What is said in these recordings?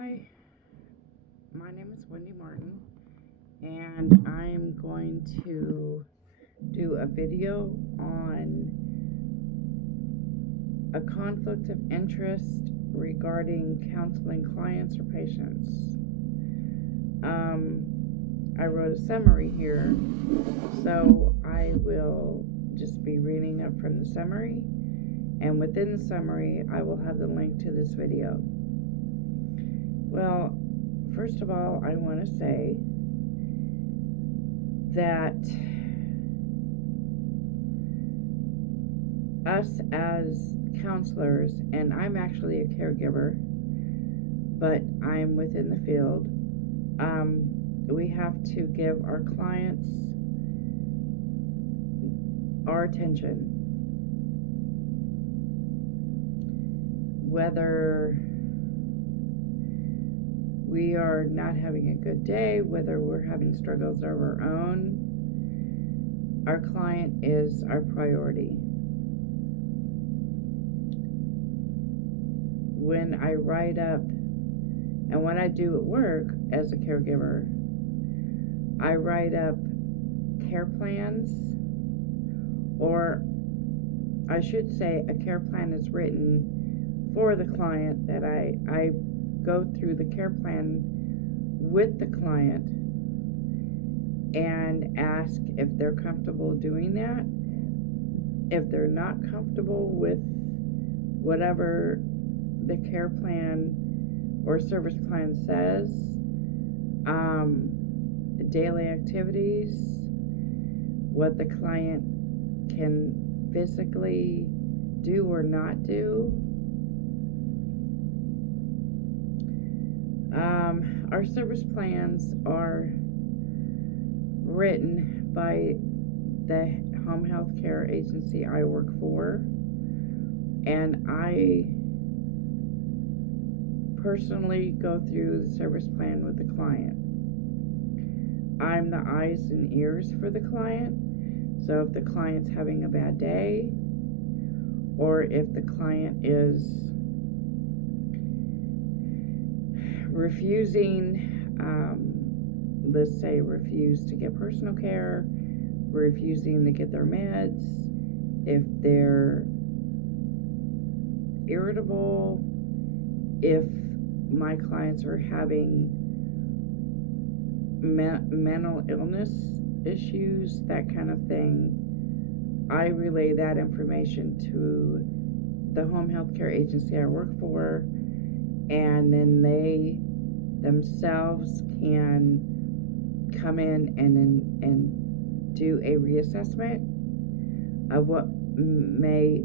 Hi, my name is Wendy Martin, and I'm going to do a video on a conflict of interest regarding counseling clients or patients. I wrote a summary here, so I will just be reading up from the summary, and within the summary, I will have the link to this video. Well, first of all, I want to say that us as counselors, and I'm actually a caregiver, but I'm within the field, we have to give our clients our attention. Whether we are not having a good day, whether we're having struggles of our own, our client is our priority. When I write up, and what I do at work as a caregiver, I write up care plans, or I should say a care plan is written for the client, that I go through the care plan with the client and ask if they're comfortable doing that. If they're not comfortable with whatever the care plan or service plan says, daily activities, what the client can physically do or not do. Our service plans are written by the home health care agency I work for, and I personally go through the service plan with the client. I'm the eyes and ears for the client, so if the client's having a bad day, or if the client is refusing, let's say refuse to get personal care, refusing to get their meds, if they're irritable, if my clients are having mental illness issues, that kind of thing, I relay that information to the home health care agency I work for, and then they themselves can come in and do a reassessment of what may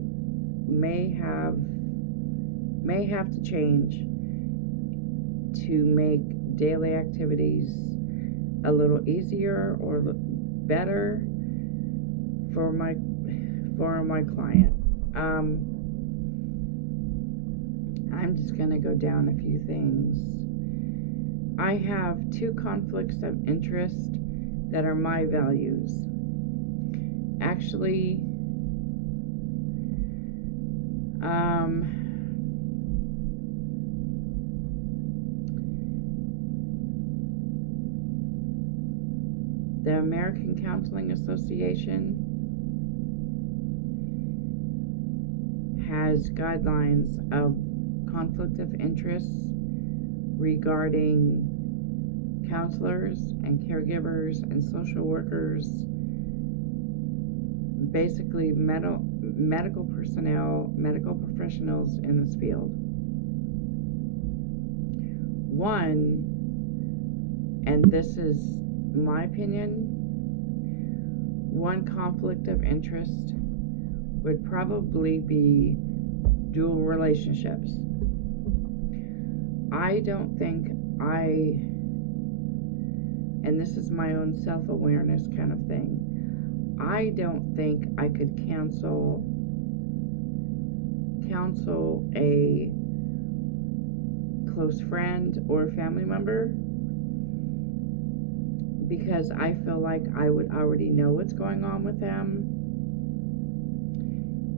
have to change to make daily activities a little easier or better for my client. I'm just going to go down a few things. I have 2 conflicts of interest that are my values. Actually, the American Counseling Association has guidelines of conflict of interest regarding counselors and caregivers and social workers, basically medical personnel, medical professionals in this field. One, and this is my opinion, one conflict of interest would probably be dual relationships. I don't think and this is my own self-awareness kind of thing, I don't think I could counsel a close friend or family member, because I feel like I would already know what's going on with them,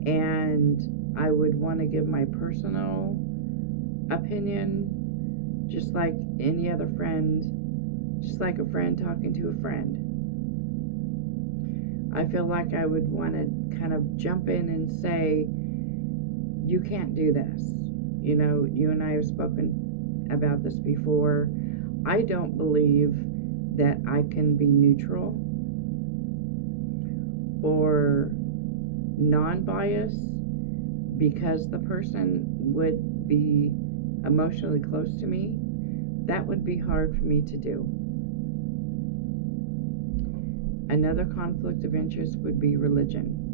and I would want to give my personal opinion just like any other friend, just like a friend talking to a friend. I feel like I would want to kind of jump in and say, you can't do this. You know, you and I have spoken about this before. I don't believe that I can be neutral or non-biased because the person would be emotionally close to me. That would be hard for me to do. Another conflict of interest would be religion.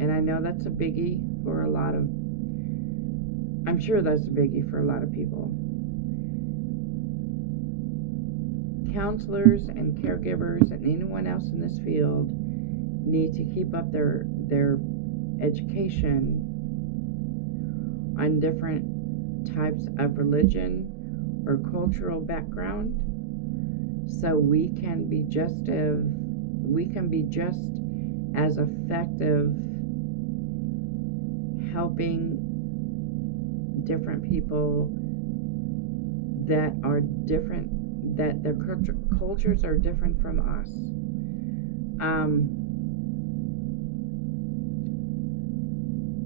And I know that's a biggie for a lot of, I'm sure that's a biggie for a lot of people. Counselors and caregivers and anyone else in this field need to keep up their education on different types of religion or cultural background, so we can be just as effective helping different people that are different, that their cultures are different from us.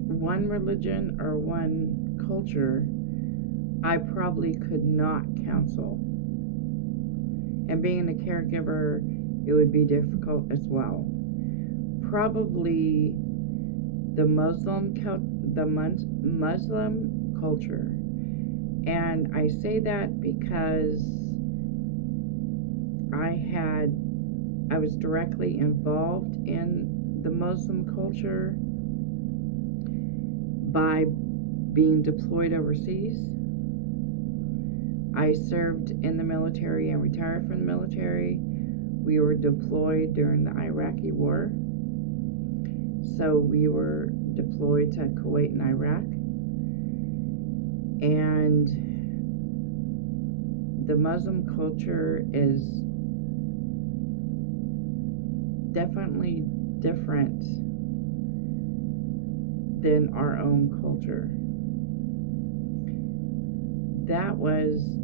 One religion or one culture, I probably could not counsel. And being a caregiver, it would be difficult as well. Probably the Muslim culture. And I say that because I was directly involved in the Muslim culture by being deployed overseas. I served in the military and retired from the military. We were deployed during the Iraqi war. So we were deployed to Kuwait and Iraq. And the Muslim culture is definitely different than our own culture. That was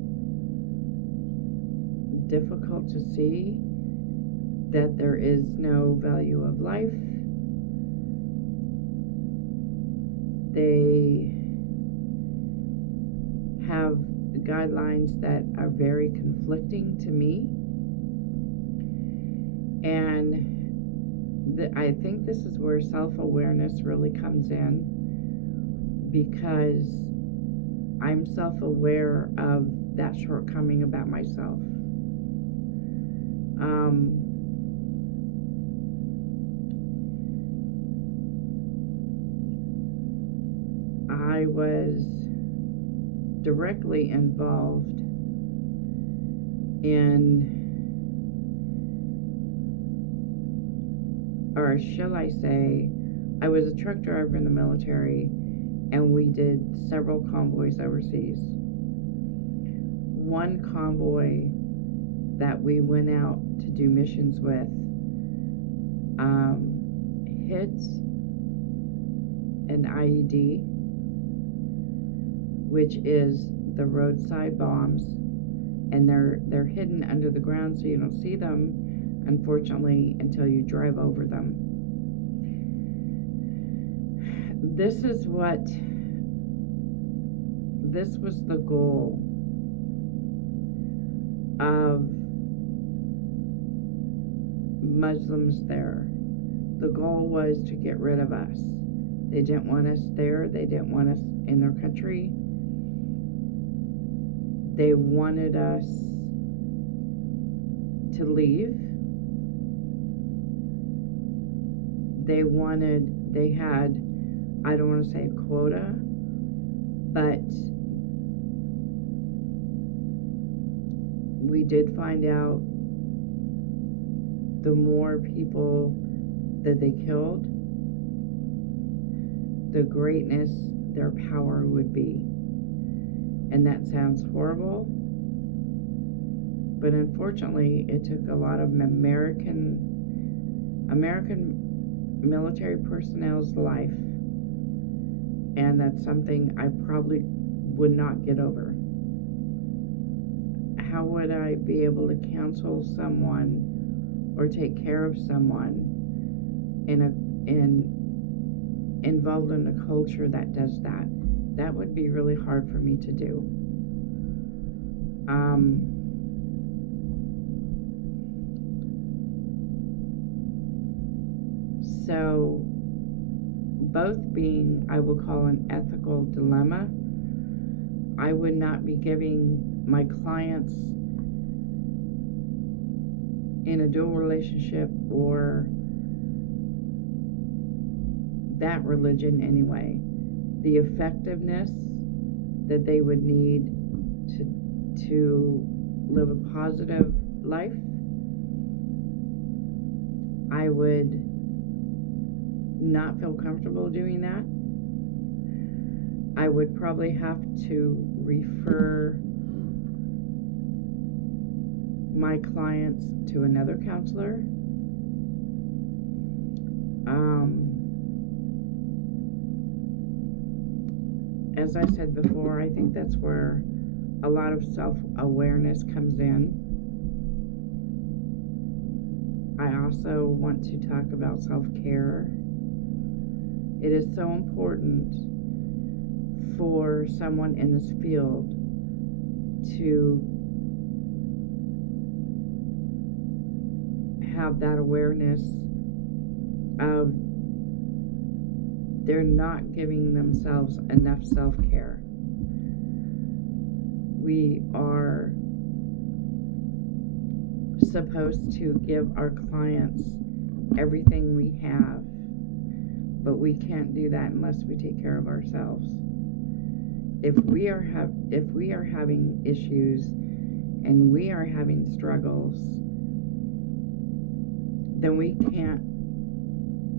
difficult to see, that there is no value of life. They have guidelines that are very conflicting to me. And I think this is where self-awareness really comes in, because I'm self-aware of that shortcoming about myself. I was directly involved in, or shall I say, I was a truck driver in the military, and we did several convoys overseas. One convoy that we went out to do missions with hit an IED, which is the roadside bombs, and they're hidden under the ground, so you don't see them, unfortunately, until you drive over them. This was the goal of Muslims there. The goal was to get rid of us. They didn't want us there. They didn't want us in their country. They wanted us to leave. They had, I don't want to say a quota, but we did find out the more people that they killed, the greatness their power would be. And that sounds horrible, but unfortunately it took a lot of American military personnel's life And that's something I probably would not get over. How would I be able to counsel someone or take care of someone involved in a culture that does that? That would be really hard for me to do. So both being, I will call, an ethical dilemma. I would not be giving my clients in a dual relationship or that religion anyway, the effectiveness that they would need to live a positive life. I would not feel comfortable doing that. I would probably have to refer my clients to another counselor. As I said before, I think that's where a lot of self-awareness comes in. I also want to talk about self-care. It is so important for someone in this field to have that awareness of they're not giving themselves enough self-care. We are supposed to give our clients everything we have, but we can't do that unless we take care of ourselves. If we are having issues and we are having struggles, then we can't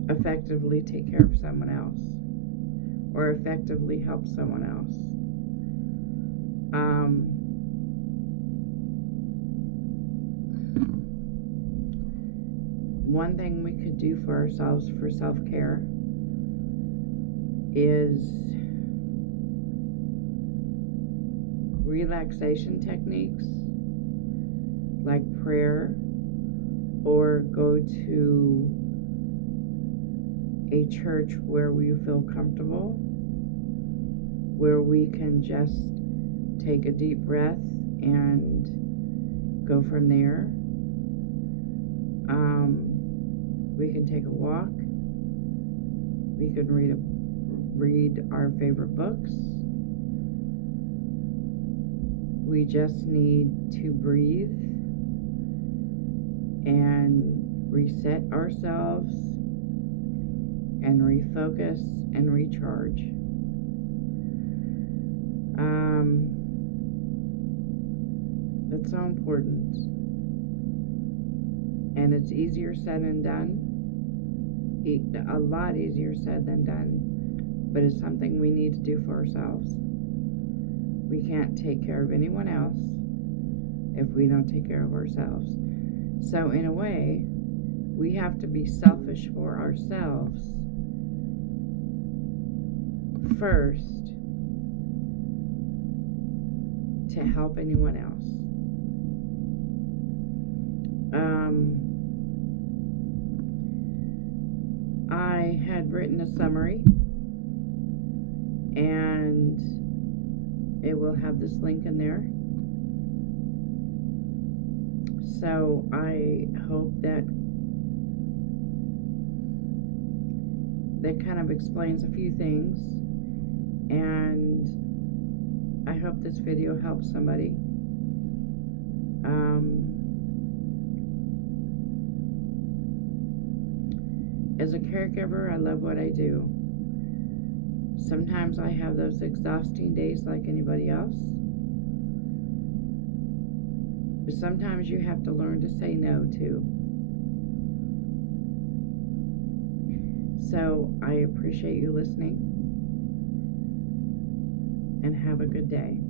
effectively take care of someone else or effectively help someone else. One thing we could do for ourselves for self-care is relaxation techniques like prayer, or go to a church where we feel comfortable, where we can just take a deep breath and go from there. We can take a walk. We can read our favorite books. We just need to breathe and reset ourselves and refocus and recharge. That's so important. And it's easier said than done. A lot easier said than done. But it's something we need to do for ourselves. We can't take care of anyone else if we don't take care of ourselves. So in a way, we have to be selfish for ourselves first to help anyone else. I had written a summary, and it will have this link in there. So I hope that kind of explains a few things, and I hope this video helps somebody. As a caregiver, I love what I do. Sometimes I have those exhausting days like anybody else. But sometimes you have to learn to say no too. So I appreciate you listening, and have a good day.